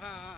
हा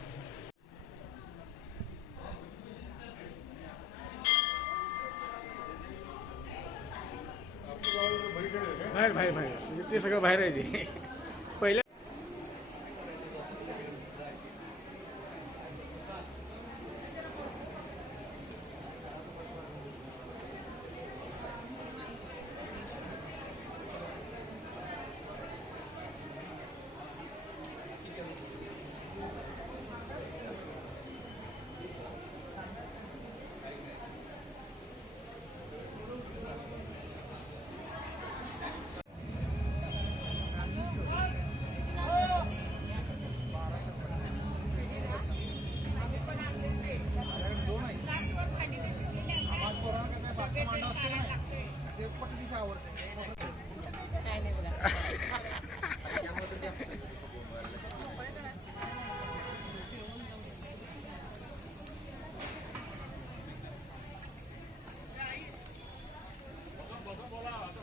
बाहेर बाहेर बाहेर. म्हणजे ते सगळं बाहेर आहे ते पहिले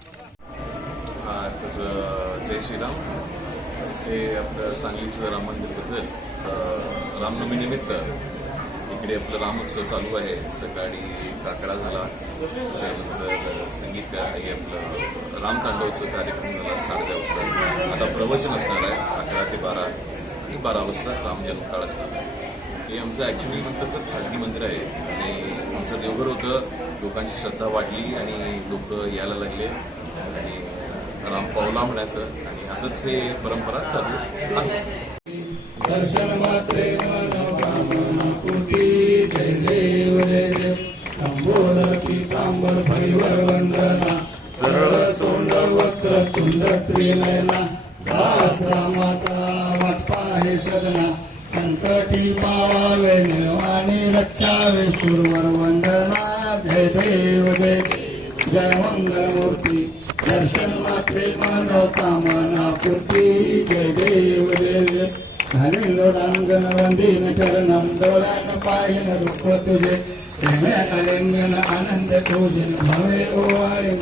हा तर अ, जय श्रीराम हे आपलं सांगलीचं राम मंदिरबद्दल रामनवमीनिमित्त इकडे आपलं रामोत्सव चालू आहे. सकाळी काकडा झाला त्याच्यानंतर संगीत हे आपलं रामतांडवचं कार्यक्रम झाला साडे दहा वाजता. आता प्रवचन असणार आहे अकरा ते बारा. आणि बारा वाजता रामजन्मकाळ असणार आहे. हे आमचं ॲक्च्युली म्हटलं तर खाजगी मंदिर आहे. आणि आमचं देवघर होतं. लोकांची श्रद्धा वाढली आणि लोक यायला लागले. आणि राम पावला म्हणायचं आणि असंच हे परंपरा चालू आहे. दर्शन मात्रे मनोकामना कोटी जय देव जय देव. पीतांबर परिवर वंदना. सरळ सोंड वक्र तुंड त्रिनयना दास रामाचा वाटपा सदना संकटी पावावे निर्वाणी रक्षावे सुरवर वंदना. जय देव जय जय मंगलमूर्ती. दर्शन मात्रे मनोकामना पूर्ती जय देव जय देव हरिलोडांगण वंदीन चरणम डोळ्यान पाहिन रूप तुझे। प्रेम्या कलिंगन आनंद पूजन भवे ओवाळी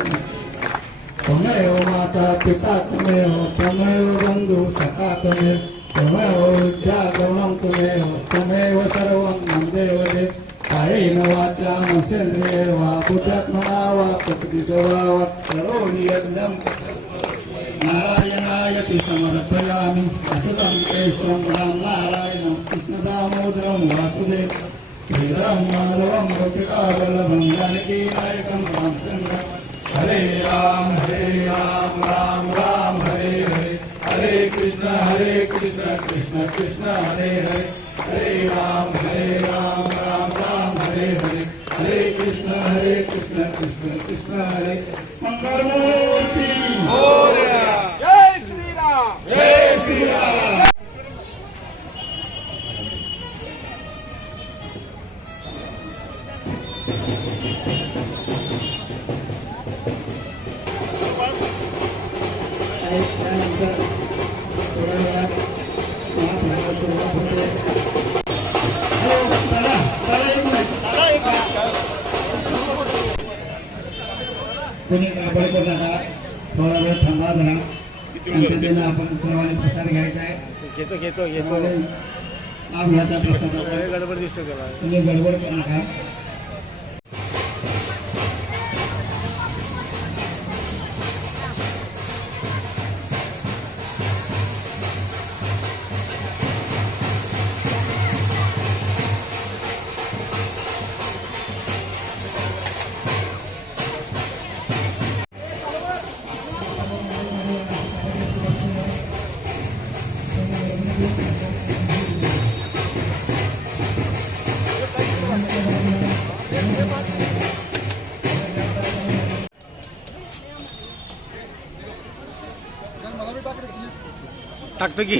त्वमेव माता पिता त्वमेव त्वमेव बंधू सखा त्वमेव त्वमेव विद्या गौणं त्वमेव त्वमेव सर्वं मन्देव देव कायेन वाचा मनसेन्द्रिये वा बुद्ध्यात्मना वा प्रकृतितो वा वा करोमि यज्ञं। नारायणायति समर्पयामि असुतं केशवं राम नारायणं कृष्णदामोदरं वासुदेव श्रीराम माधवं गोपिकावल्लभं जानकीनायकं रामचन्द्रं हरे राम हरे राम राम राम हरे हरे हरे कृष्ण हरे कृष्ण कृष्ण कृष्ण हरे हरे हरे राम हरे राम राम राम हरे हरे हरे कृष्ण हरे कृष्ण कृष्ण कृष्ण हरे मंगलमूर्ती कोणी गडबड करू नका थोडा वेळ थांबा जरा. शांततेनं आपण सर्वांनी प्रसाद घ्यायचा आहे. घेतो घेतो घेतो. लाभ घ्यायचा गडबड दिसतो तुम्ही गडबड करू नका. takto gi